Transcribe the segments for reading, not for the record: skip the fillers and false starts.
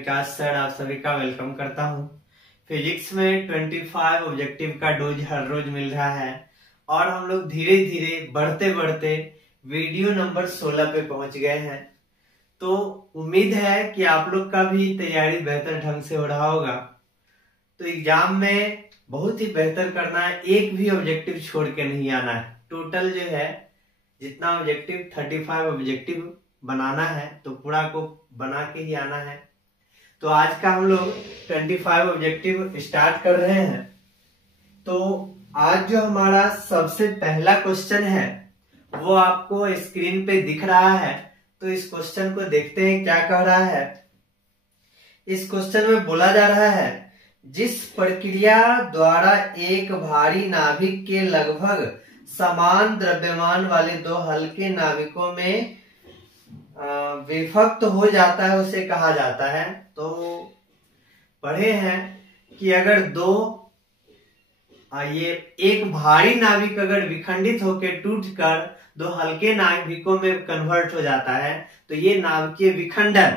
विकास sir आप सभी का वेलकम करता हूं। फिजिक्स में 25 ऑब्जेक्टिव का डोज हर रोज मिल रहा है और हम लोग धीरे धीरे बढ़ते बढ़ते वीडियो नंबर 16 पे पहुंच गए हैं। तो उम्मीद है कि आप लोग का भी तैयारी बेहतर ढंग से हो रहा होगा। तो एग्जाम में बहुत ही बेहतर करना है, एक भी ऑब्जेक्टिव छोड़ के नहीं आना है। टोटल जो है जितना ऑब्जेक्टिव 35 ऑब्जेक्टिव बनाना है तो पूरा को बना के ही आना है। तो आज का हम लोग 25 ऑब्जेक्टिव स्टार्ट कर रहे हैं। तो आज जो हमारा सबसे पहला क्वेश्चन है वो आपको स्क्रीन पे दिख रहा है। तो इस क्वेश्चन को देखते हैं क्या कह रहा है। इस क्वेश्चन में बोला जा रहा है, जिस प्रक्रिया द्वारा एक भारी नाभिक के लगभग समान द्रव्यमान वाले दो हल्के नाभिकों में विभक्त हो जाता है उसे कहा जाता है। तो पढ़े हैं कि अगर ये एक भारी नाभिक अगर विखंडित होकर टूटकर दो हल्के नाभिकों में कन्वर्ट हो जाता है तो ये नाभिकीय विखंडन।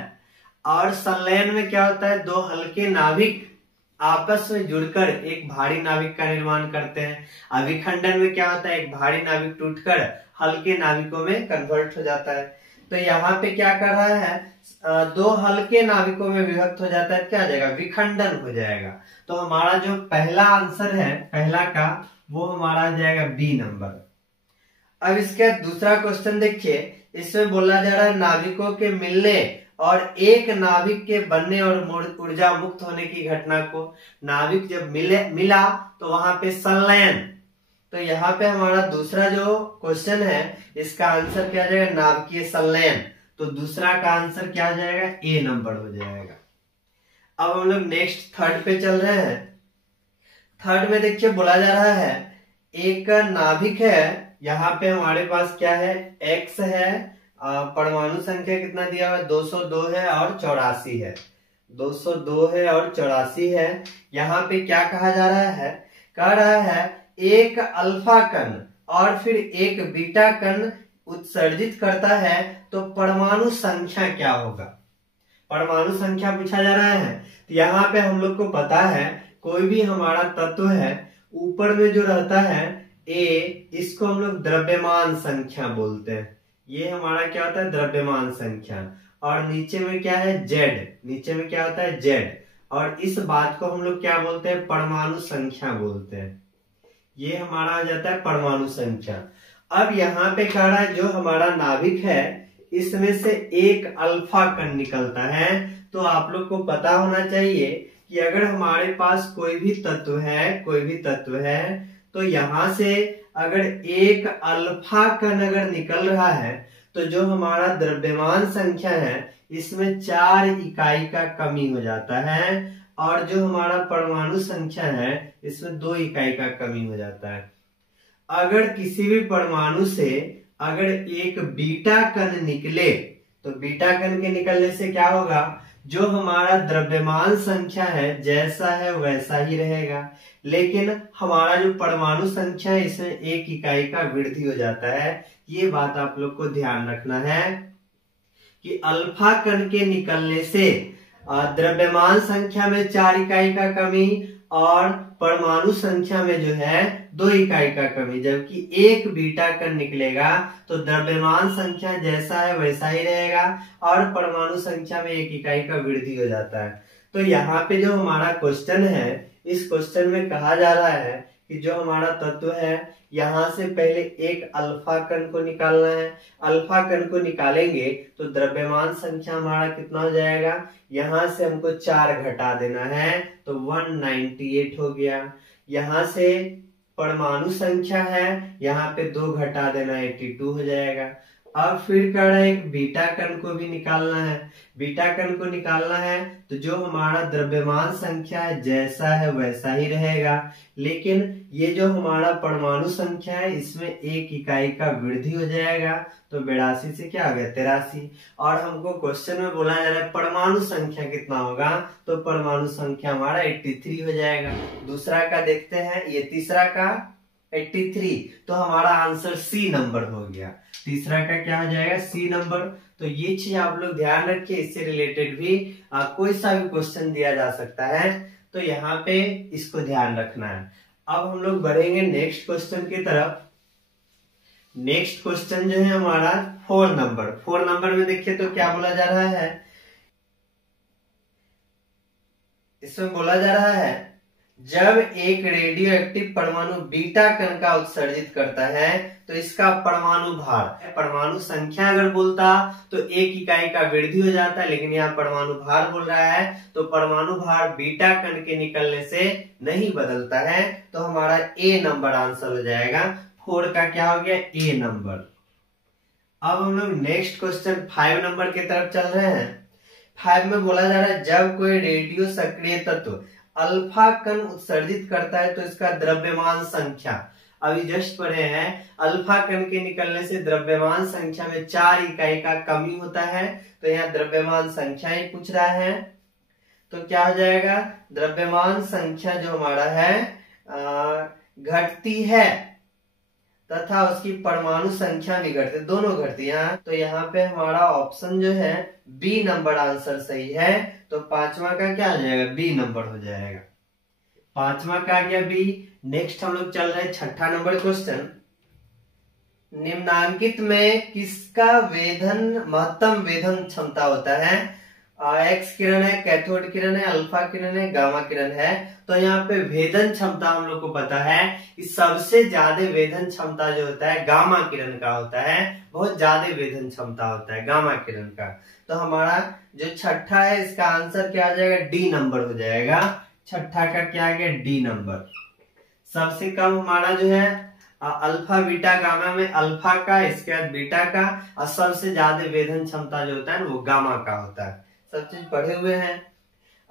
और संलयन में क्या होता है, दो हल्के नाभिक आपस में जुड़कर एक भारी नाभिक का निर्माण करते हैं। और विखंडन में क्या होता है, एक भारी नाभिक टूटकर हल्के नाभिकों में कन्वर्ट हो जाता है। तो यहाँ पे क्या कर रहा है, दो हल्के नाभिकों में विभक्त हो जाता है, क्या हो जाएगा, विखंडन हो जाएगा। तो हमारा जो पहला आंसर है पहला का वो हमारा आ जाएगा बी नंबर। अब इसके दूसरा क्वेश्चन देखिए, इसमें बोला जा रहा है नाभिकों के मिलने और एक नाभिक के बनने और ऊर्जा मुक्त होने की घटना को। नाभिक जब मिला तो वहां पे संलयन। तो यहाँ पे हमारा दूसरा जो क्वेश्चन है इसका आंसर क्या आ जाएगा, नाभिकीय संलयन। तो दूसरा का आंसर क्या आ जाएगा, ए नंबर हो जाएगा। अब हम लोग नेक्स्ट थर्ड पे चल रहे हैं। थर्ड में देखिए बोला जा रहा है, एक नाभिक है, यहाँ पे हमारे पास क्या है, एक्स है, परमाणु संख्या कितना दिया हुआ है, 202 है और 84 है। 202 है और 84 है। यहाँ पे क्या कहा जा रहा है, कह रहा है एक अल्फा कण और फिर एक बीटा कण उत्सर्जित करता है तो परमाणु संख्या क्या होगा। परमाणु संख्या पूछा जा रहा है। तो यहाँ पे हम लोग को पता है कोई भी हमारा तत्व है ऊपर में जो रहता है ए, इसको हम लोग द्रव्यमान संख्या बोलते हैं। ये हमारा क्या होता है, द्रव्यमान संख्या। और नीचे में क्या है, जेड। नीचे में क्या होता है, जेड। और इस बात को हम लोग क्या बोलते हैं, परमाणु संख्या बोलते हैं। ये हमारा आ जाता है परमाणु संख्या। अब यहाँ पे कह रहा है जो हमारा नाभिक है इसमें से एक अल्फा कण निकलता है। तो आप लोग को पता होना चाहिए कि अगर हमारे पास कोई भी तत्व है तो यहाँ से अगर एक अल्फा कण अगर निकल रहा है तो जो हमारा द्रव्यमान संख्या है इसमें 4 इकाई का कमी हो जाता है। और जो हमारा परमाणु संख्या है इसमें 2 इकाई का कमी हो जाता है। अगर किसी भी परमाणु से अगर एक बीटा कण निकले तो बीटा कण के निकलने से क्या होगा, जो हमारा द्रव्यमान संख्या है जैसा है वैसा ही रहेगा, लेकिन हमारा जो परमाणु संख्या है इसमें 1 इकाई का वृद्धि हो जाता है। ये बात आप लोग को ध्यान रखना है कि अल्फा कण के निकलने से द्रव्यमान संख्या में 4 इकाई का कमी और परमाणु संख्या में जो है 2 इकाई का कमी। जबकि एक बीटा कण निकलेगा तो द्रव्यमान संख्या जैसा है वैसा ही रहेगा और परमाणु संख्या में 1 इकाई का वृद्धि हो जाता है। तो यहाँ पे जो हमारा क्वेश्चन है इस क्वेश्चन में कहा जा रहा है कि जो हमारा तत्व है यहाँ से पहले एक अल्फा कण को निकालना है। अल्फा कण को निकालेंगे तो द्रव्यमान संख्या हमारा कितना हो जाएगा, यहाँ से हमको 4 घटा देना है तो 198 हो गया। यहाँ से परमाणु संख्या है, यहाँ पे 2 घटा देना 82 हो जाएगा। अब फिर कह रहा है एक बीटा कण को भी निकालना है। बीटा कण को निकालना है तो जो हमारा द्रव्यमान संख्या है जैसा है वैसा ही रहेगा, लेकिन ये जो हमारा परमाणु संख्या है इसमें 1 इकाई का वृद्धि हो जाएगा। तो 82 से क्या आ गया, 83। और हमको क्वेश्चन में बोला जा रहा है परमाणु संख्या कितना होगा, तो परमाणु संख्या हमारा 83 हो जाएगा। दूसरा का देखते हैं, ये तीसरा का 83। तो हमारा आंसर सी नंबर हो गया। तीसरा का क्या हो जाएगा? C number. तो ये चीज आप लोग ध्यान रखिए, इससे रिलेटेड भी कोई सा भी क्वेश्चन दिया जा सकता है, तो यहाँ पे इसको ध्यान रखना है। अब हम लोग बढ़ेंगे नेक्स्ट क्वेश्चन की तरफ। नेक्स्ट क्वेश्चन जो है हमारा 4 नंबर। 4 नंबर में देखिए तो क्या बोला जा रहा है, इसमें बोला जा रहा है जब एक रेडियो एक्टिव परमाणु बीटा कण का उत्सर्जित करता है तो इसका परमाणु भार, परमाणु संख्या अगर बोलता तो एक इकाई का वृद्धि हो जाता है, लेकिन यहाँ परमाणु भार बोल रहा है, तो परमाणु भार बीटा कण के निकलने से नहीं बदलता है। तो हमारा ए नंबर आंसर हो जाएगा। 4 का क्या हो गया? ए नंबर। अब हम लोग नेक्स्ट क्वेश्चन 5 नंबर की तरफ चल रहे हैं। 5 में बोला जा रहा है जब कोई रेडियो सक्रिय तत्व अल्फा कण उत्सर्जित करता है तो इसका द्रव्यमान संख्या, अभी जस्ट पढ़े हैं, अल्फा कण के निकलने से द्रव्यमान संख्या में 4 इकाई का कमी होता है। तो यहाँ द्रव्यमान संख्या ही पूछ रहा है, तो क्या हो जाएगा? द्रव्यमान संख्या जो हमारा है घटती है तथा उसकी परमाणु संख्या भी घटती, दोनों घटती है। तो यहाँ पे हमारा ऑप्शन जो है बी नंबर आंसर सही है। तो 5वां का क्या हो जाएगा? बी नंबर हो जाएगा। 5वां का आ गया बी। नेक्स्ट हम लोग चल रहे हैं 6ठा नंबर क्वेश्चन। निम्नांकित में किसका वेधन महत्तम वेधन क्षमता होता है? एक्स किरण है, कैथोड किरण है, अल्फा किरण है, गामा किरण है। तो यहाँ पे वेधन क्षमता हम लोग को पता है कि सबसे ज्यादा वेधन क्षमता जो होता है गामा किरण का होता है, बहुत ज्यादा वेधन क्षमता होता है गामा किरण का। तो हमारा जो 6ठा है इसका आंसर क्या आ जाएगा? डी नंबर हो जाएगा। 6ठा का क्या आ गया? D number. सबसे कम हमारा जो है अल्फा बीटा गामा में अल्फा का, इसके बाद बीटा का, और सबसे ज्यादा वेधन क्षमता जो होता है वो गामा का होता है। सब चीज पढ़े हुए हैं।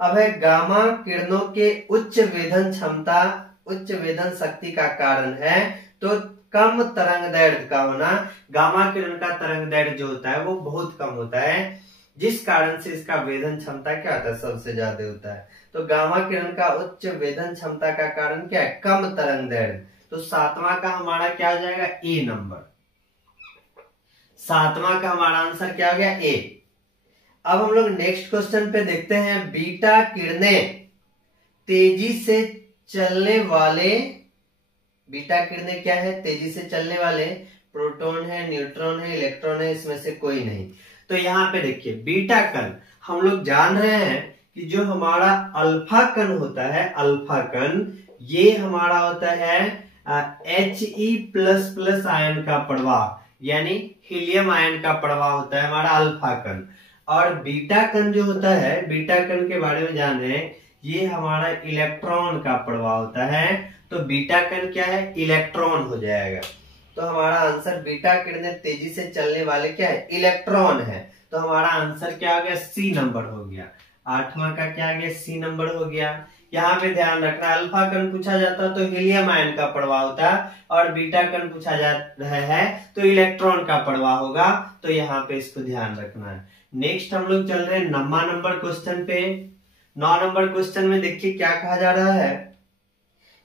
अब है गामा किरणों के उच्च वेधन क्षमता, उच्च वेधन शक्ति का कारण है तो कम तरंग दैर्घ्य का होना। गामा किरण का तरंग दैर्घ्य जो होता है वो बहुत कम होता है, जिस कारण से इसका वेधन क्षमता क्या होता है? सबसे ज्यादा होता है। तो गामा किरण का उच्च वेधन क्षमता का कारण क्या है? कम तरंग दैर्घ्य। तो 7वां का हमारा क्या हो जाएगा? ए नंबर। 7वां का हमारा आंसर क्या हो गया? ए। अब हम लोग नेक्स्ट क्वेश्चन पे देखते हैं। बीटा किरणें तेजी से चलने वाले, बीटा किरणें क्या है? तेजी से चलने वाले प्रोटॉन है, न्यूट्रॉन है, इलेक्ट्रॉन है, इसमें से कोई नहीं। तो यहाँ पे देखिए बीटा कण हम लोग जान रहे हैं कि जो हमारा अल्फा कण होता है, अल्फा कण ये हमारा होता है He++ आयन का प्रवाह, यानी हीलियम आयन का प्रवाह होता है हमारा अल्फा कण। और बीटा कण जो होता है, बीटा कण के बारे में जान रहे हैं, ये हमारा इलेक्ट्रॉन का प्रवाह होता है। तो बीटा कण क्या है? इलेक्ट्रॉन हो जाएगा। तो हमारा आंसर बीटा किरणें तेजी से चलने वाले क्या है? इलेक्ट्रॉन है। तो हमारा आंसर क्या हो गया? सी नंबर हो गया। 8वां का क्या आ गया? सी नंबर हो गया। यहाँ पे ध्यान रखना, अल्फा कण पूछा जाता तो हीलियम आयन का प्रवाह होता, और बीटा कण पूछा जा रहा है तो इलेक्ट्रॉन का प्रवाह होगा। तो यहाँ पे इसको ध्यान रखना है। नेक्स्ट हम लोग चल रहे हैं 9वां नंबर क्वेश्चन पे। 9 नंबर क्वेश्चन में देखिए क्या कहा जा रहा है।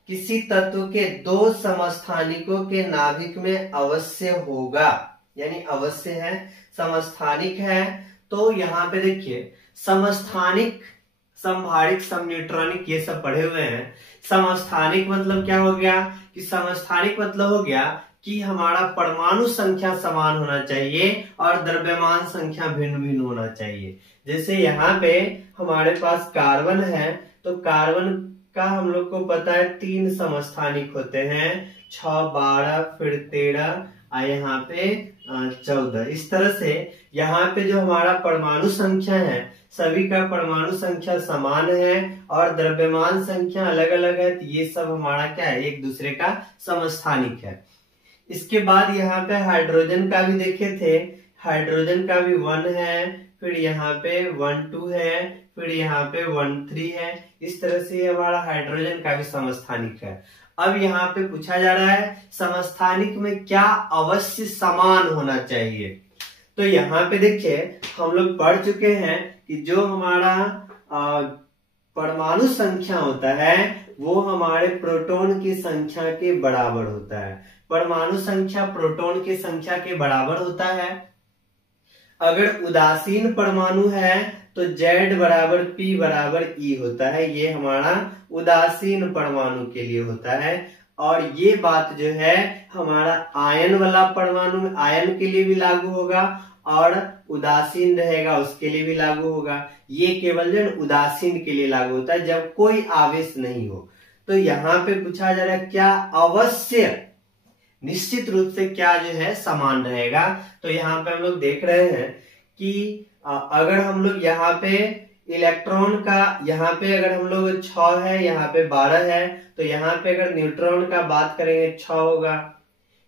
किसी तत्व के 2 समस्थानिकों के नाभिक में अवश्य होगा, यानी अवश्य है, समस्थानिक है। तो यहाँ पे देखिए समस्थानिक, समभारिक, समन्यूट्रॉनिक, ये सब पढ़े हुए हैं। समस्थानिक मतलब क्या हो गया? कि समस्थानिक मतलब हो गया कि हमारा परमाणु संख्या समान होना चाहिए और द्रव्यमान संख्या भिन्न भिन्न होना चाहिए। जैसे यहाँ पे हमारे पास कार्बन है, तो कार्बन का हम लोग को पता है 3 समस्थानिक होते हैं, 6, 12, फिर 13, यहाँ पे 14। इस तरह से यहाँ पे जो हमारा परमाणु संख्या है, सभी का परमाणु संख्या समान है और द्रव्यमान संख्या अलग अलग है। तो ये सब हमारा क्या है? एक दूसरे का समस्थानिक है। इसके बाद यहाँ पे हाइड्रोजन का भी देखे थे, हाइड्रोजन का भी 1 है, फिर यहाँ पे 1, 2 है, फिर यहाँ पे 1, 3 है। इस तरह से हमारा हाइड्रोजन का भी समस्थानिक है। अब यहाँ पे पूछा जा रहा है समस्थानिक में क्या अवश्य समान होना चाहिए। तो यहाँ पे देखिए हम लोग पढ़ चुके हैं कि जो हमारा परमाणु संख्या होता है वो हमारे प्रोटॉन की संख्या के बराबर होता है। परमाणु संख्या प्रोटॉन की संख्या के बराबर होता है। अगर उदासीन परमाणु है तो Z बराबर P बराबर E होता है, ये हमारा उदासीन परमाणु के लिए होता है। और ये बात जो है हमारा आयन वाला परमाणु में आयन के लिए भी लागू होगा और उदासीन रहेगा उसके लिए भी लागू होगा। ये केवल जो उदासीन के लिए लागू होता है जब कोई आवेश नहीं हो। तो यहाँ पे पूछा जा रहा है क्या अवश्य निश्चित रूप से क्या जो है समान रहेगा। तो यहाँ पे हम लोग देख रहे हैं कि अगर हम लोग यहाँ पे इलेक्ट्रॉन का, यहाँ पे अगर हम लोग 6 है, यहाँ पे 12 है, तो यहाँ पे अगर न्यूट्रॉन का बात करेंगे 6 होगा।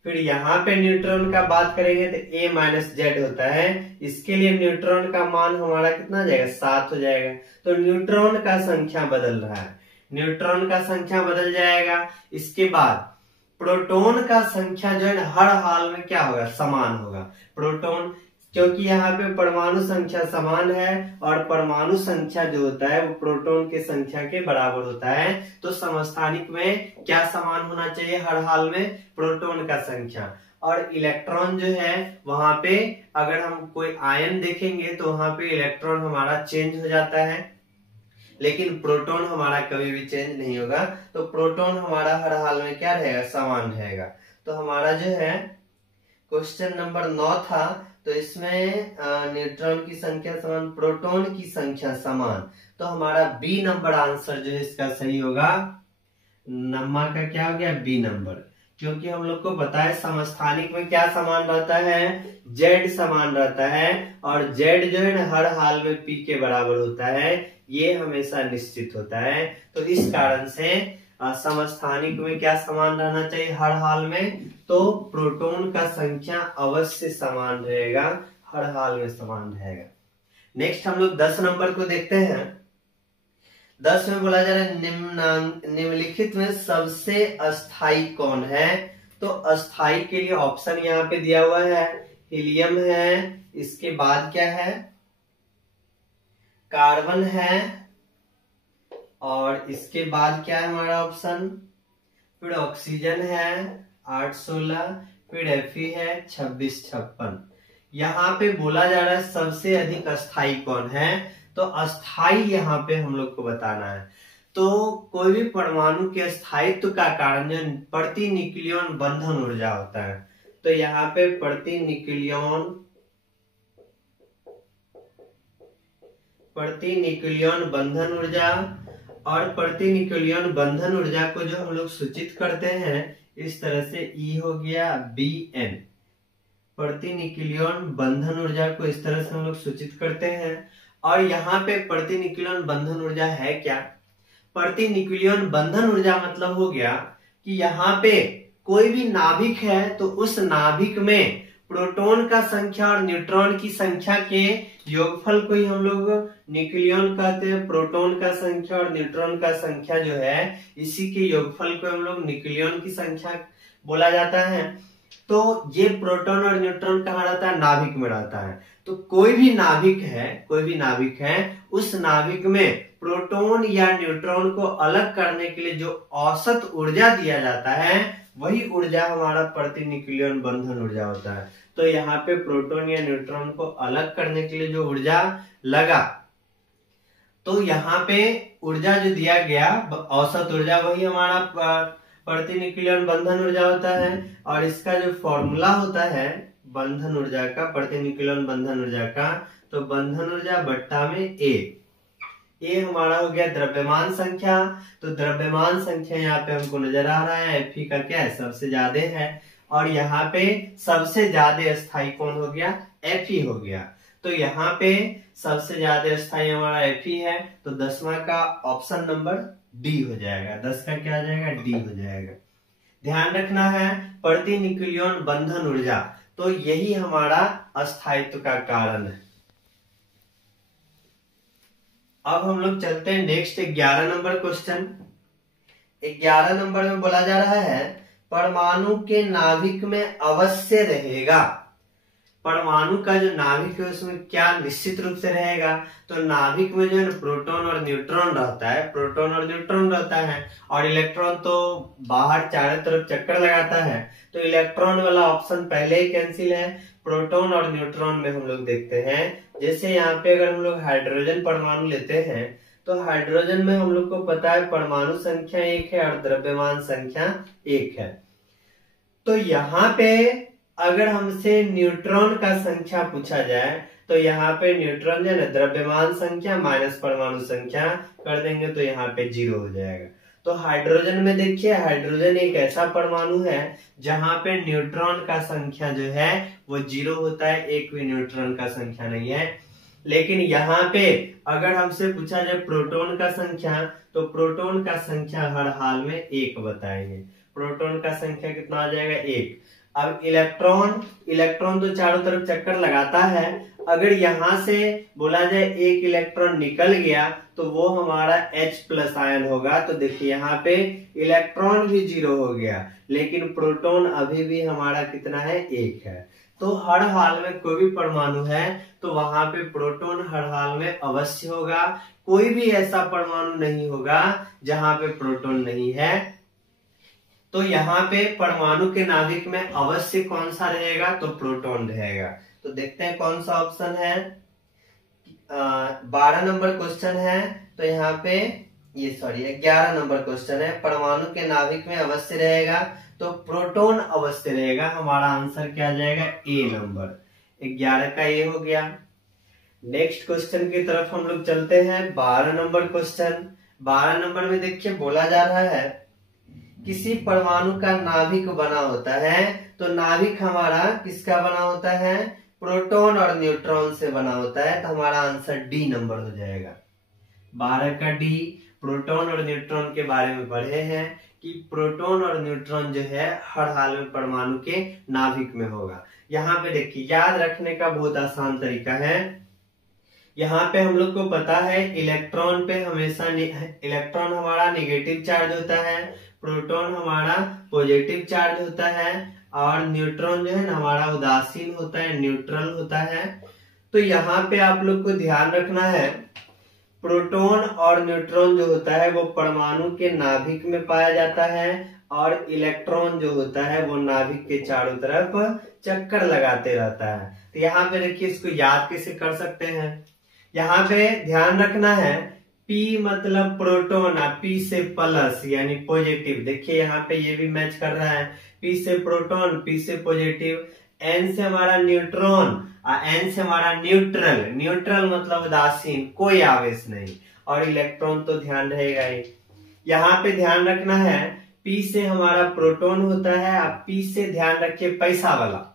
फिर यहाँ पे न्यूट्रॉन का बात करेंगे तो A माइनस Z होता है। इसके लिए न्यूट्रॉन का मान हमारा कितना जाएगा, 7 हो जाएगा। तो न्यूट्रॉन का संख्या बदल रहा है, न्यूट्रॉन का संख्या बदल जाएगा। इसके बाद प्रोटॉन का संख्या जो है हर हाल में क्या होगा, समान होगा। प्रोटॉन, क्योंकि यहाँ पे परमाणु संख्या समान है और परमाणु संख्या जो होता है वो प्रोटॉन की संख्या के बराबर होता है। तो समस्थानिक में क्या समान होना चाहिए हर हाल में, प्रोटॉन का संख्या। और इलेक्ट्रॉन जो है वहां पे अगर हम कोई आयन देखेंगे तो वहां पे इलेक्ट्रॉन हमारा चेंज हो जाता है, लेकिन प्रोटॉन हमारा कभी भी चेंज नहीं होगा। तो प्रोटॉन हमारा हर हाल में क्या रहेगा, समान रहेगा। तो हमारा जो है क्वेश्चन नंबर 9 था, तो इसमें न्यूट्रॉन की संख्या समान, प्रोटॉन की संख्या समान। तो हमारा बी नंबर आंसर जो है इसका सही होगा। नम्मा का क्या हो गया, बी नंबर। क्योंकि हम लोग को पता है समस्थानिक में क्या समान रहता है, Z समान रहता है और Z जो है ना हर हाल में P के बराबर होता है, ये हमेशा निश्चित होता है। तो इस कारण से समस्थानिक में क्या समान रहना चाहिए हर हाल में, तो प्रोटॉन का संख्या अवश्य समान रहेगा, हर हाल में समान रहेगा। नेक्स्ट हम लोग 10 नंबर को देखते हैं। 10 में बोला जा रहा है निम्नलिखित में सबसे अस्थाई कौन है। तो अस्थाई के लिए ऑप्शन यहाँ पे दिया हुआ है, हीलियम है, इसके बाद क्या है, कार्बन है, और इसके बाद क्या है हमारा ऑप्शन, फिर ऑक्सीजन है 8-16, फिर Fe है 26-56। यहाँ पे बोला जा रहा है सबसे अधिक अस्थाई कौन है। तो अस्थाई यहाँ पे हम लोग को बताना है। तो कोई भी परमाणु के स्थायित्व का कारण जो प्रति न्यूक्लियन बंधन ऊर्जा होता है। तो यहाँ पे प्रति न्यूक्लियन बंधन ऊर्जा, और प्रति न्यूक्लियन बंधन ऊर्जा को जो हम लोग सूचित करते हैं इस तरह से E हो गया Bn। प्रति न्यूक्लियन बंधन ऊर्जा को इस तरह से हम लोग सूचित करते हैं। और यहाँ पे प्रति न्यूक्लियन बंधन ऊर्जा है क्या, प्रति न्यूक्लियन बंधन ऊर्जा मतलब हो गया कि यहाँ पे कोई भी नाभिक है तो उस नाभिक में प्रोटॉन का संख्या और न्यूट्रॉन की संख्या के योगफल को ही हम लोग न्यूक्लियन कहते हैं। प्रोटॉन का संख्या और न्यूट्रॉन का संख्या जो है इसी के योगफल को हम लोग न्यूक्लियन की संख्या बोला जाता है। तो ये प्रोटॉन और न्यूट्रॉन कहाँ रहता है, नाभिक में रहता है। तो कोई भी नाभिक है उस नाभिक में प्रोटॉन या न्यूट्रॉन को अलग करने के लिए जो औसत ऊर्जा दिया जाता है वही ऊर्जा हमारा प्रति न्यूक्लियन बंधन ऊर्जा होता है। तो यहाँ पे प्रोटॉन या न्यूट्रॉन को अलग करने के लिए जो ऊर्जा लगा, तो यहाँ पे ऊर्जा जो दिया गया औसत ऊर्जा वही हमारा प्रति न्यूक्लियन बंधन ऊर्जा होता है। और इसका जो फॉर्मूला होता है बंधन ऊर्जा का, प्रति न्यूक्लियन बंधन ऊर्जा का, तो बंधन ऊर्जा बट्टा में ए हमारा हो गया द्रव्यमान संख्या। तो द्रव्यमान संख्या यहाँ पे हमको नजर आ रहा है, Fe का क्या है, सबसे ज्यादा है। और यहाँ पे सबसे ज्यादा स्थायी कौन हो गया, Fe हो गया। तो यहाँ पे सबसे ज्यादा स्थायी हमारा Fe है। तो 10वां का ऑप्शन नंबर डी हो जाएगा। 10 का क्या आ जाएगा, डी हो जाएगा। ध्यान रखना है प्रति न्यूक्लियन बंधन ऊर्जा, तो यही हमारा अस्थायित्व का कारण है। अब हम लोग चलते हैं नेक्स्ट 11 नंबर क्वेश्चन। 11 नंबर में बोला जा रहा है परमाणु के नाभिक में अवश्य रहेगा, परमाणु का जो नाभिक है उसमें क्या निश्चित रूप से रहेगा, तो नाभिक में जो है प्रोटॉन और न्यूट्रॉन रहता है, प्रोटॉन और न्यूट्रॉन रहता है, और इलेक्ट्रॉन तो बाहर चारों तरफ चक्कर लगाता है, तो इलेक्ट्रॉन वाला ऑप्शन पहले ही कैंसिल है। प्रोटॉन और न्यूट्रॉन में हम लोग देखते हैं, जैसे यहाँ पे अगर हम लोग हाइड्रोजन परमाणु लेते हैं तो हाइड्रोजन में हम लोग को पता है परमाणु संख्या 1 है और द्रव्यमान संख्या 1 है। तो यहाँ पे अगर हमसे न्यूट्रॉन का संख्या पूछा जाए तो यहाँ पे न्यूट्रॉन जो है ना द्रव्यमान संख्या माइनस परमाणु संख्या कर देंगे तो यहाँ पे 0 हो जाएगा। तो हाइड्रोजन में देखिए, हाइड्रोजन एक ऐसा परमाणु है जहां पे न्यूट्रॉन का संख्या जो है वो 0 होता है, एक भी न्यूट्रॉन का संख्या नहीं है। लेकिन यहाँ पे अगर हमसे पूछा जाए प्रोटॉन का संख्या, तो प्रोटॉन का संख्या हर हाल में 1 बताएंगे। प्रोटॉन का संख्या कितना आ जाएगा 1। अब इलेक्ट्रॉन तो चारों तरफ चक्कर लगाता है, अगर यहाँ से बोला जाए एक इलेक्ट्रॉन निकल गया तो वो हमारा H+ आयन होगा। तो देखिए यहाँ पे इलेक्ट्रॉन भी 0 हो गया, लेकिन प्रोटॉन अभी भी हमारा कितना है 1 है। तो हर हाल में कोई भी परमाणु है तो वहां पे प्रोटॉन हर हाल में अवश्य होगा, कोई भी ऐसा परमाणु नहीं होगा जहां पे प्रोटॉन नहीं है। तो यहाँ पे परमाणु के नाभिक में अवश्य कौन सा रहेगा, तो प्रोटॉन रहेगा। तो देखते हैं कौन सा ऑप्शन है। 12 नंबर क्वेश्चन है, तो यहाँ पे 11 नंबर क्वेश्चन है, परमाणु के नाभिक में अवश्य रहेगा तो प्रोटॉन अवश्य रहेगा। हमारा आंसर क्या आ जाएगा ए नंबर। 11 का ये हो गया। नेक्स्ट क्वेश्चन की तरफ हम लोग चलते हैं। 12 नंबर क्वेश्चन। 12 नंबर में देखिए बोला जा रहा है किसी परमाणु का नाभिक बना होता है, तो नाभिक हमारा किसका बना होता है, प्रोटॉन और न्यूट्रॉन से बना होता है। तो हमारा आंसर डी नंबर हो जाएगा। 12 का डी। प्रोटॉन और न्यूट्रॉन के बारे में पढ़े हैं कि प्रोटॉन और न्यूट्रॉन जो है हर हाल में परमाणु के नाभिक में होगा। यहाँ पे देखिए याद रखने का बहुत आसान तरीका है। यहाँ पे हम लोग को पता है इलेक्ट्रॉन पे हमेशा इलेक्ट्रॉन हमारा निगेटिव चार्ज होता है, प्रोटॉन हमारा पॉजिटिव चार्ज होता है, और न्यूट्रॉन जो है ना हमारा उदासीन होता है, न्यूट्रल होता है। तो यहाँ पे आप लोग को ध्यान रखना है प्रोटॉन और न्यूट्रॉन जो होता है वो परमाणु के नाभिक में पाया जाता है, और इलेक्ट्रॉन जो होता है वो नाभिक के चारों तरफ चक्कर लगाते रहता है। तो यहाँ पे देखिए इसको याद कैसे कर सकते हैं। यहाँ पे ध्यान रखना है P मतलब प्रोटॉन, P से प्लस यानी पॉजिटिव। देखिए यहाँ पे ये भी मैच कर रहा है, P से प्रोटॉन, P से पॉजिटिव, N से हमारा न्यूट्रॉन, N से हमारा न्यूट्रल। न्यूट्रल मतलब उदासीन, कोई आवेश नहीं, और इलेक्ट्रॉन तो ध्यान रहेगा ही। यहाँ पे ध्यान रखना है P से हमारा प्रोटॉन होता है, अब P से ध्यान रखिए पैसा वाला,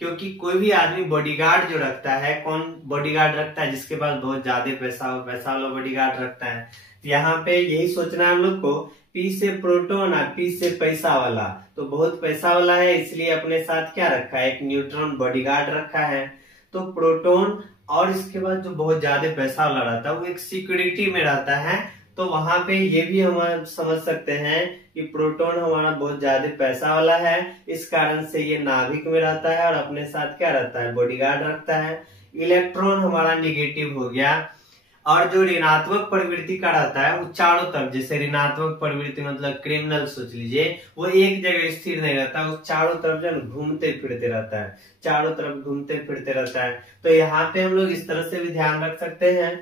क्योंकि कोई भी आदमी बॉडीगार्ड जो रखता है, कौन बॉडीगार्ड रखता है, जिसके पास बहुत ज्यादा पैसा हो, पैसा वाला बॉडीगार्ड रखता है। तो यहाँ पे यही सोचना है हम लोग को, P से प्रोटॉन और P से पैसा वाला, तो बहुत पैसा वाला है इसलिए अपने साथ क्या रखा है, एक न्यूट्रॉन बॉडीगार्ड रखा है। तो प्रोटॉन और इसके बाद जो बहुत ज्यादा पैसा वाला रहता है वो एक सिक्योरिटी में रहता है। तो वहां पे ये भी हम समझ सकते हैं कि प्रोटॉन हमारा बहुत ज्यादा पैसा वाला है, इस कारण से ये नाभिक में रहता है और अपने साथ क्या रहता है, बॉडीगार्ड रखता है। इलेक्ट्रॉन हमारा निगेटिव हो गया, और जो ऋणात्मक प्रवृत्ति का रहता है वो चारों तरफ, जैसे ऋणात्मक प्रवृत्ति मतलब क्रिमिनल सोच लीजिए, वो एक जगह स्थिर नहीं रहता, वो चारों तरफ जो घूमते फिरते रहता है, चारों तरफ घूमते फिरते रहता है। तो यहाँ पे हम लोग इस तरह से भी ध्यान रख सकते हैं,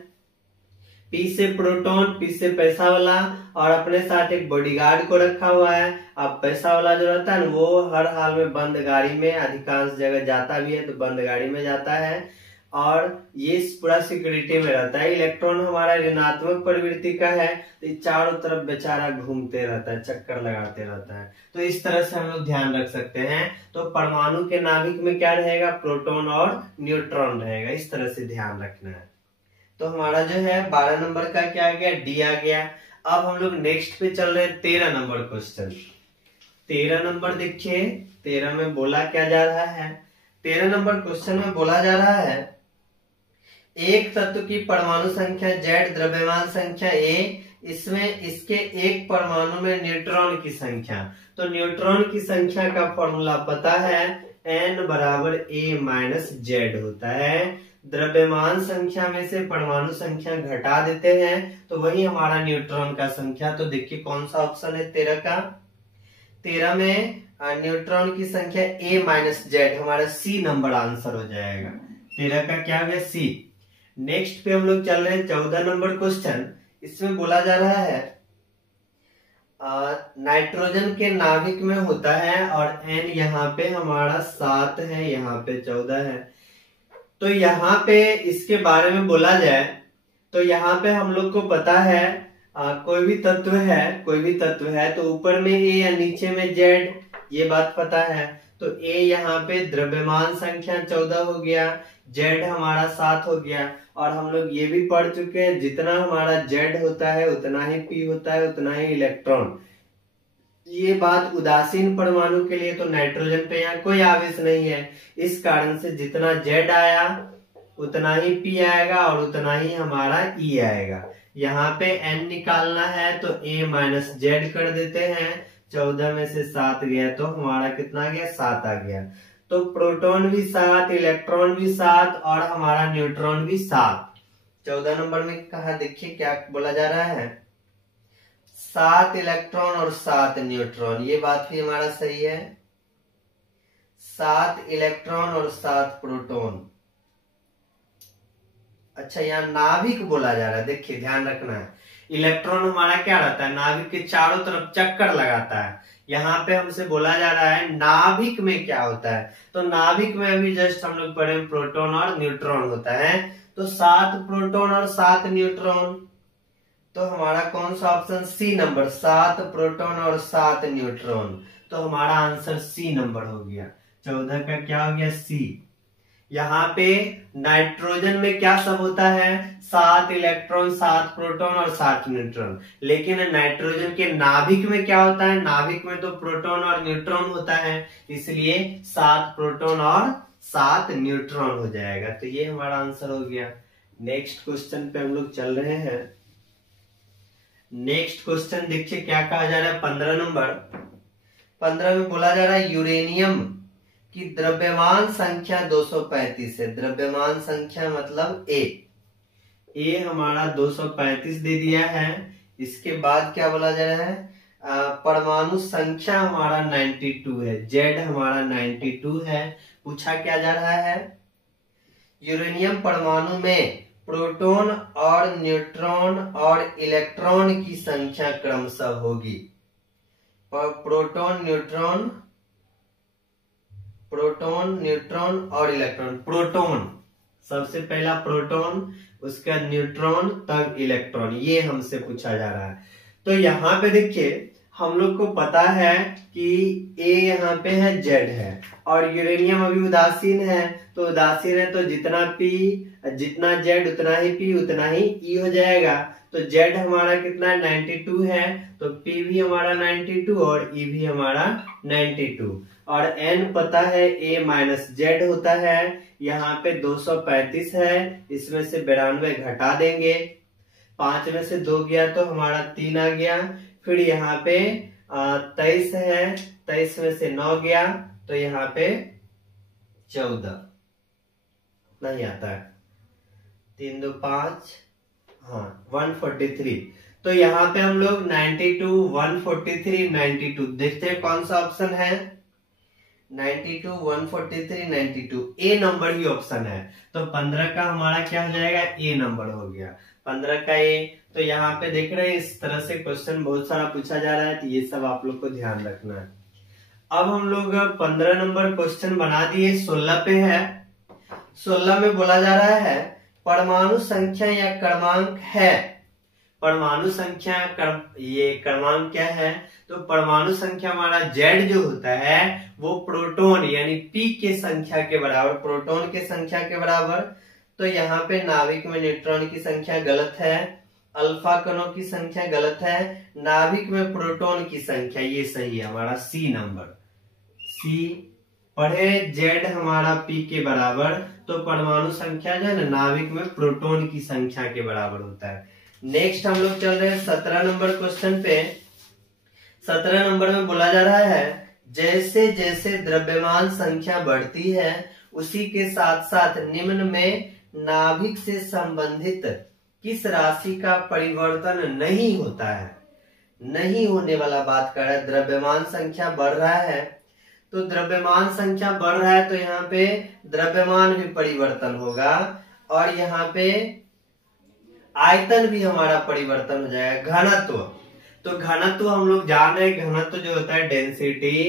P से प्रोटॉन, P से पैसा वाला, और अपने साथ एक बॉडीगार्ड को रखा हुआ है। अब पैसा वाला जो रहता है ना वो हर हाल में बंद गाड़ी में अधिकांश जगह जाता भी है, तो बंद गाड़ी में जाता है, और ये पूरा सिक्योरिटी में रहता है। इलेक्ट्रॉन हमारा ऋणात्मक प्रवृत्ति का है, तो चारों तरफ बेचारा घूमते रहता है, चक्कर लगाते रहता है। तो इस तरह से हम लोग ध्यान रख सकते हैं। तो परमाणु के नाभिक में क्या रहेगा, प्रोटॉन और न्यूट्रॉन रहेगा, इस तरह से ध्यान रखना है। तो हमारा जो है 12 नंबर का क्या आ गया, डी आ गया। अब हम लोग नेक्स्ट पे चल रहे हैं 13 नंबर क्वेश्चन। 13 नंबर देखिए, 13 में बोला क्या जा रहा है, 13 नंबर क्वेश्चन में बोला जा रहा है एक तत्व की परमाणु संख्या Z, द्रव्यमान संख्या A इसमें इसके एक परमाणु में न्यूट्रॉन की संख्या, तो न्यूट्रॉन की संख्या का फॉर्मूला पता है, n बराबर a माइनस जेड होता है। द्रव्यमान संख्या में से परमाणु संख्या घटा देते हैं तो वही हमारा न्यूट्रॉन का संख्या। तो देखिए कौन सा ऑप्शन है 13 का। 13 में न्यूट्रॉन की संख्या a माइनस जेड, हमारा सी नंबर आंसर हो जाएगा। 13 का क्या हो गया सी। नेक्स्ट पे हम लोग चल रहे हैं 14 नंबर क्वेश्चन। इसमें बोला जा रहा है नाइट्रोजन के नाभिक में होता है और n यहाँ पे हमारा 7 है, यहाँ पे 14 है। तो यहाँ पे इसके बारे में बोला जाए तो यहाँ पे हम लोग को पता है कोई भी तत्व है तो ऊपर में a या नीचे में z, ये बात पता है। तो a यहाँ पे द्रव्यमान संख्या 14 हो गया, z हमारा 7 हो गया। और हम लोग ये भी पढ़ चुके हैं जितना हमारा z होता है उतना ही p होता है, उतना ही इलेक्ट्रॉन। ये बात उदासीन परमाणु के लिए, तो नाइट्रोजन पे यहाँ कोई आवेश नहीं है, इस कारण से जितना z आया उतना ही p आएगा और उतना ही हमारा e आएगा। यहाँ पे n निकालना है तो a माइनस जेड कर देते हैं, 14 में से 7 गया तो हमारा कितना आ गया 7 आ गया। तो प्रोटॉन भी 7, इलेक्ट्रॉन भी 7 और हमारा न्यूट्रॉन भी 7। 14 नंबर में कहा, देखिए क्या बोला जा रहा है, 7 इलेक्ट्रॉन और 7 न्यूट्रॉन, ये बात भी हमारा सही है। 7 इलेक्ट्रॉन और 7 प्रोटॉन। अच्छा यहाँ नाभिक बोला जा रहा है, देखिए ध्यान रखना है, इलेक्ट्रॉन हमारा क्या रहता है, नाभिक के चारों तरफ चक्कर लगाता है। यहाँ पे हमसे बोला जा रहा है नाभिक में क्या होता है, तो नाभिक में अभी जस्ट हम लोग पढ़े प्रोटॉन और न्यूट्रॉन होता है। तो 7 प्रोटॉन और 7 न्यूट्रॉन, तो हमारा कौन सा ऑप्शन, सी नंबर, 7 प्रोटॉन और 7 न्यूट्रॉन। तो हमारा आंसर सी नंबर हो गया। 14 का क्या हो गया सी। यहाँ पे नाइट्रोजन में क्या सब होता है, 7 इलेक्ट्रॉन, 7 प्रोटॉन और 7 न्यूट्रॉन। लेकिन नाइट्रोजन के नाभिक में क्या होता है, नाभिक में तो प्रोटॉन और न्यूट्रॉन होता है, इसलिए 7 प्रोटॉन और 7 न्यूट्रॉन हो जाएगा। तो ये हमारा आंसर हो गया। नेक्स्ट क्वेश्चन पे हम लोग चल रहे हैं। नेक्स्ट क्वेश्चन देखिए क्या कहा जा रहा है, 15 नंबर। 15 में बोला जा रहा है यूरेनियम की द्रव्यमान संख्या 235 है। द्रव्यमान संख्या मतलब ए हमारा 235 दे दिया है। इसके बाद क्या बोला जा रहा है, परमाणु संख्या हमारा 92 है, जेड हमारा 92 है। पूछा क्या जा रहा है, यूरेनियम परमाणु में प्रोटॉन और न्यूट्रॉन और इलेक्ट्रॉन की संख्या क्रमशः होगी। प्रोटॉन न्यूट्रॉन और इलेक्ट्रॉन। प्रोटॉन सबसे पहला प्रोटॉन, उसका न्यूट्रॉन, तब इलेक्ट्रॉन, ये हमसे पूछा जा रहा है। तो यहाँ पे देखिए हम लोग को पता है कि ए यहाँ पे है, जेड है और यूरेनियम अभी उदासीन है। तो उदासीन है तो जितना जेड उतना ही पी उतना ही ई हो जाएगा। तो जेड हमारा कितना 92 है, तो पी भी हमारा 92 और ई भी हमारा 92 और एन पता है ए माइनस जेड होता है। यहाँ पे 235 है, इसमें से 92 घटा देंगे, 5 में से 2 गया तो हमारा 3 आ गया। फिर यहाँ पे 23 है, 23 में से 9 गया तो यहाँ पे 14 नहीं आता है, 3 2 5, हाँ 143। तो यहाँ पे हम लोग 92, 143, 92 देखते हैं कौन सा ऑप्शन है। 92, 143, 92 ए नंबर ही ऑप्शन है। तो 15 का हमारा क्या हो जाएगा, ए नंबर हो गया, 15 का ए। तो यहाँ पे देख रहे हैं इस तरह से क्वेश्चन बहुत सारा पूछा जा रहा है, तो ये सब आप लोग को ध्यान रखना है। अब हम लोग 15 नंबर क्वेश्चन बना दिए, 16 पे है। 16 में बोला जा रहा है परमाणु संख्या या क्रमांक है। परमाणु संख्या ये क्रमांक क्या है, तो परमाणु संख्या हमारा जेड जो होता है वो प्रोटॉन यानी पी के संख्या के बराबर, प्रोटॉन के संख्या के बराबर। तो यहाँ पे नाभिक में न्यूट्रॉन की संख्या गलत है, अल्फा कणों की संख्या गलत है, नाभिक में प्रोटॉन की संख्या ये सही है, हमारा सी नंबर। सी पढ़े जेड हमारा पी के बराबर, तो परमाणु संख्या जो है ना नाभिक में प्रोटॉन की संख्या के बराबर होता है। नेक्स्ट हम लोग चल रहे हैं 17 नंबर क्वेश्चन पे। 17 नंबर में बोला जा रहा है जैसे जैसे द्रव्यमान संख्या बढ़ती है उसी के साथ साथ निम्न में नाभिक से संबंधित किस राशि का परिवर्तन नहीं होता है। नहीं होने वाला बात कर रहा है। द्रव्यमान संख्या बढ़ रहा है तो द्रव्यमान संख्या बढ़ रहा है तो यहाँ पे द्रव्यमान भी परिवर्तन होगा और यहाँ पे आयतन भी हमारा परिवर्तन हो जाएगा। घनत्व, तो घनत्व हम लोग जान रहे हैं, घनत्व जो होता है डेंसिटी,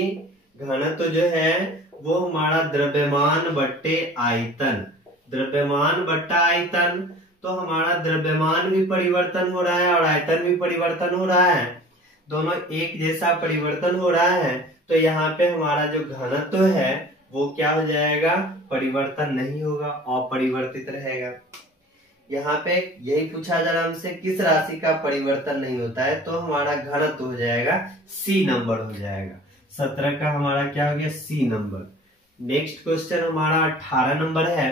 घनत्व जो है वो हमारा द्रव्यमान बट्टे आयतन, द्रव्यमान बट्टा आयतन। तो हमारा द्रव्यमान भी परिवर्तन हो रहा है और आयतन भी परिवर्तन हो रहा है, दोनों एक जैसा परिवर्तन हो रहा है। तो यहाँ पे हमारा जो घनत्व है वो क्या हो जाएगा, परिवर्तन नहीं होगा, अपरिवर्तित रहेगा। यहाँ पे यही पूछा जा रहा है हमसे किस राशि का परिवर्तन नहीं होता है, तो हमारा घनत्व हो जाएगा सी नंबर हो जाएगा। 17 का हमारा क्या हो गया, सी नंबर। नेक्स्ट क्वेश्चन हमारा 18 नंबर है।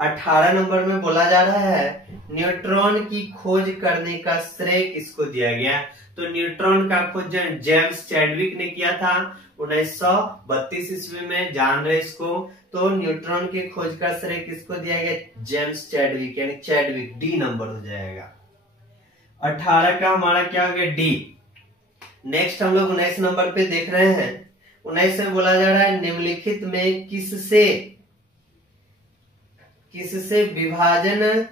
18 नंबर में बोला जा रहा है न्यूट्रॉन की खोज करने का श्रेय किसको दिया गया। तो न्यूट्रॉन का खोज जेम्स चैडविक ने किया था 1932 ईस्वी में, जान रहे इसको। तो न्यूट्रॉन की खोज का श्रेय किसको दिया गया, जेम्स चैडविक, यानी चैडविक, डी नंबर हो जाएगा। 18 का हमारा क्या हो गया, डी। नेक्स्ट हम लोग 19 नंबर पे देख रहे हैं। 19 में बोला जा रहा है निम्नलिखित में किससे विभाजन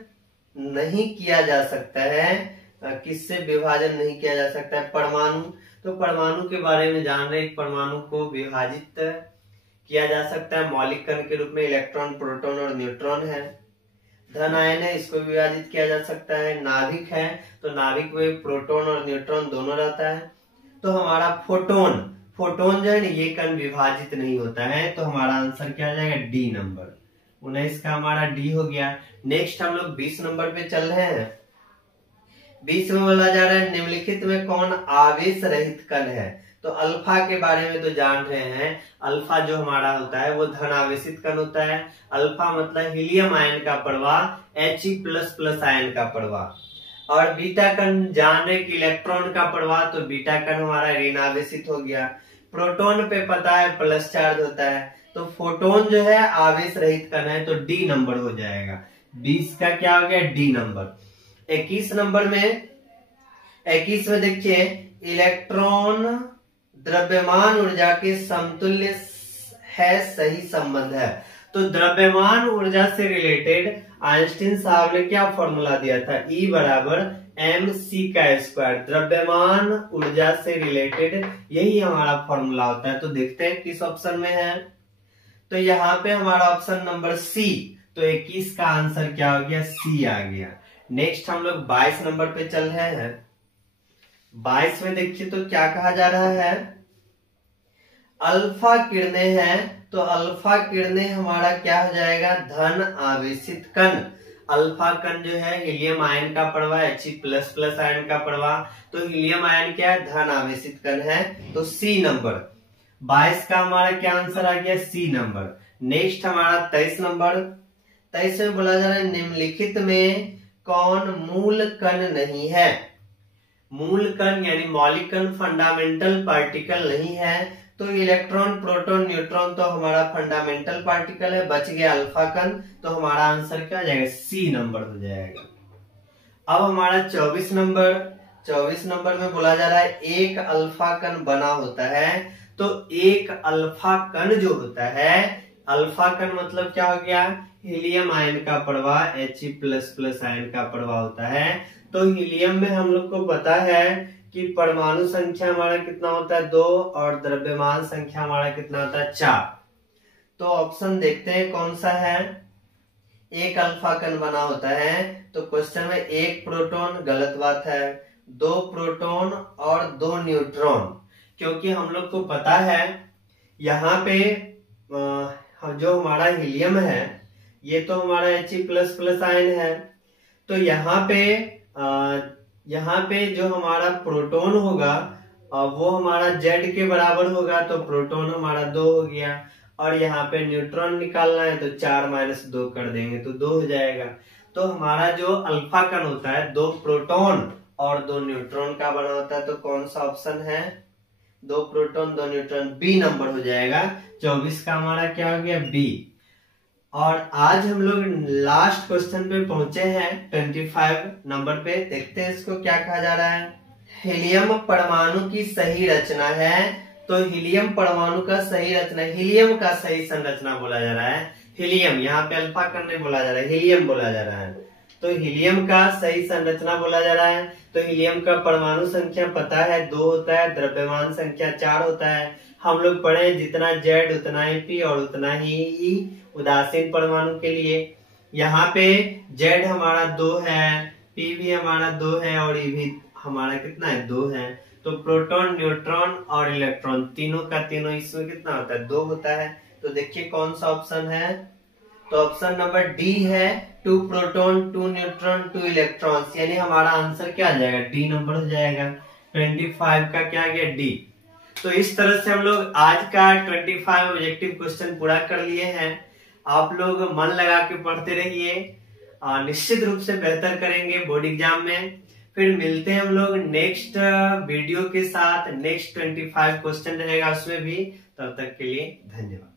नहीं किया जा सकता है, किससे विभाजन नहीं किया जा सकता है, परमाणु। तो परमाणु के बारे में जान रहे, परमाणु को विभाजित किया जा सकता है मौलिक कण के रूप में, इलेक्ट्रॉन, प्रोटॉन और न्यूट्रॉन है। धन आयन है, इसको विभाजित किया जा सकता है। नाभिक है तो नाभिक में प्रोटॉन और न्यूट्रॉन दोनों रहता है। तो हमारा फोटोन जो है ना, ये कण विभाजित नहीं होता है, तो हमारा आंसर क्या आ जाएगा, डी नंबर। 19 का हमारा डी हो गया। नेक्स्ट हम लोग 20 नंबर पे चल रहे हैं। 20 में बोला जा रहा है निम्नलिखित में कौन आवेश रहित कण है। तो अल्फा के बारे में तो जान रहे हैं, अल्फा जो हमारा होता है वो धन आवेशित कण होता है। अल्फा मतलब हीलियम आयन का प्रवाह, He++ आयन का प्रवाह। और बीटा कण जान रहे कि इलेक्ट्रॉन का प्रवाह, तो बीटा कण हमारा ऋण आवेशित हो गया। प्रोटॉन पे पता है प्लस चार्ज होता है, तो फोटोन जो है आवेश रहित कण है, तो डी नंबर हो जाएगा। 20 का क्या हो गया, डी नंबर। 21 नंबर में, 21 में देखिए इलेक्ट्रॉन द्रव्यमान ऊर्जा के समतुल्य है, सही संबंध है। तो द्रव्यमान ऊर्जा से रिलेटेड आइंस्टीन साहब ने क्या फॉर्मूला दिया था, E = mc²। द्रव्यमान ऊर्जा से रिलेटेड यही हमारा फॉर्मूला होता है। तो देखते हैं किस ऑप्शन में है। तो यहाँ पे हमारा ऑप्शन नंबर सी, तो 21 का आंसर क्या हो गया, सी आ गया। नेक्स्ट हम लोग 22 नंबर पे चल रहे हैं। 22 में देखिए तो क्या कहा जा रहा है, अल्फा किरणें हैं, तो अल्फा किरणें हमारा क्या हो जाएगा, धन आवेशित कण। अल्फा कण जो है हीलियम आयन का प्रवाह, He++ आयन का प्रवाह। तो हीलियम आयन क्या है, धन आवेशित कण है, तो सी नंबर। 22 का हमारा क्या आंसर आ गया, सी नंबर। नेक्स्ट हमारा 23 नंबर। 23 में बोला जा रहा है निम्नलिखित में कौन मूल कण नहीं है। मूल कण यानी मौलिक कण, फंडामेंटल पार्टिकल नहीं है। तो इलेक्ट्रॉन, प्रोटॉन, न्यूट्रॉन तो हमारा फंडामेंटल पार्टिकल है, बच गया अल्फा कण, तो हमारा आंसर क्या हो जाएगा, सी नंबर हो जाएगा। अब हमारा 24 नंबर। 24 नंबर में बोला जा रहा है एक अल्फा कण बना होता है। तो एक अल्फा कण जो होता है, अल्फा कण मतलब क्या हो गया, हीलियम आयन का प्रवाह, He++ आयन का प्रवाह होता है। तो हीलियम में हम लोग को पता है कि परमाणु संख्या हमारा कितना होता है, 2, और द्रव्यमान संख्या हमारा कितना होता है, 4। तो ऑप्शन देखते हैं कौन सा है। एक अल्फा कण बना होता है, तो क्वेश्चन में एक प्रोटॉन, गलत बात है। 2 प्रोटॉन और 2 न्यूट्रॉन, क्योंकि हम लोग को पता है यहाँ पे जो हमारा हीलियम है ये तो हमारा He++ आयन है। तो यहाँ पे जो हमारा प्रोटॉन होगा वो हमारा Z के बराबर होगा, तो प्रोटॉन हमारा 2 हो गया। और यहाँ पे न्यूट्रॉन निकालना है तो 4 - 2 कर देंगे तो 2 हो जाएगा। तो हमारा जो अल्फा कण होता है 2 प्रोटॉन और 2 न्यूट्रॉन का बना होता है। तो कौन सा ऑप्शन है? 2 प्रोटॉन 2 न्यूट्रॉन, बी नंबर हो जाएगा। 24 का हमारा क्या हो गया? बी। और आज हम लोग लास्ट क्वेश्चन पे पहुंचे हैं 25 नंबर पे। देखते हैं इसको क्या कहा जा रहा है। हीलियम परमाणु की सही रचना है। तो हीलियम परमाणु का सही रचना, हीलियम का सही संरचना बोला जा रहा है। हीलियम, यहाँ पे अल्फा कण नहीं बोला जा रहा है, हीलियम बोला जा रहा है। तो हीलियम का सही संरचना बोला जा रहा है। तो हीलियम का परमाणु संख्या पता है 2 होता है, द्रव्यमान संख्या 4 होता है। हम लोग पढ़े जितना जेड उतना ही पी और उतना ही ई उदासीन परमाणु के लिए। यहाँ पे जेड हमारा 2 है, पी भी हमारा 2 है और ई भी हमारा कितना है? 2 है। तो प्रोटॉन न्यूट्रॉन और इलेक्ट्रॉन तीनों का तीनों इसमें कितना होता है? 2 होता है। तो देखिए कौन सा ऑप्शन है। तो ऑप्शन नंबर डी है, 2 प्रोटॉन 2 न्यूट्रॉन 2 इलेक्ट्रॉन्स, यानी हमारा आंसर क्या आ जाएगा? डी नंबर हो जाएगा। 25 का क्या आ गया? डी। तो इस तरह से हम लोग आज का 25 ऑब्जेक्टिव क्वेश्चन पूरा कर लिए हैं। आप लोग मन लगा के पढ़ते रहिए, निश्चित रूप से बेहतर करेंगे बोर्ड एग्जाम में। फिर मिलते हैं हम लोग नेक्स्ट वीडियो के साथ। नेक्स्ट 25 क्वेश्चन रहेगा उसमें भी। तब तक के लिए धन्यवाद।